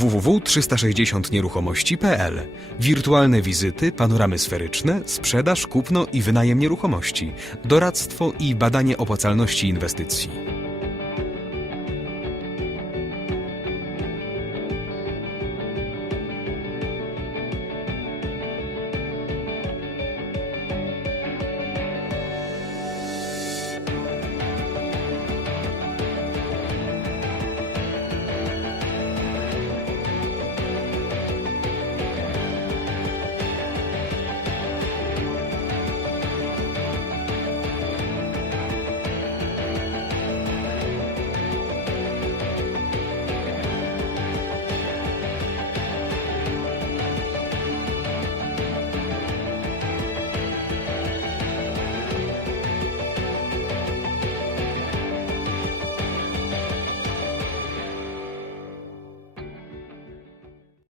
www.360nieruchomości.pl Wirtualne wizyty, panoramy sferyczne, sprzedaż, kupno i wynajem nieruchomości, doradztwo i badanie opłacalności inwestycji.